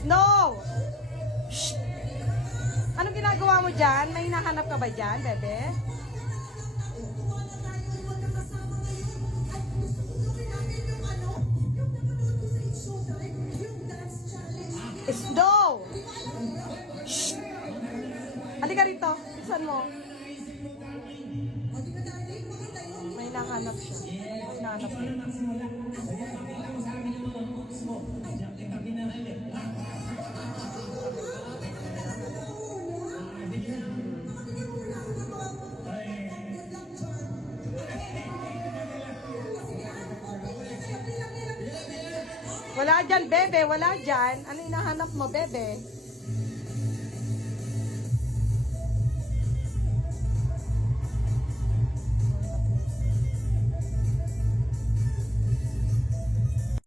Snow! Shh! Anong ginagawa mo dyan? May hinahanap ka ba dyan, bebe? Snow! Shh! Halika rito. Buksan mo. May hinahanap siya. May hinahanap siya. Wala dyan, bebe. Wala dyan. Ano hinahanap mo, bebe?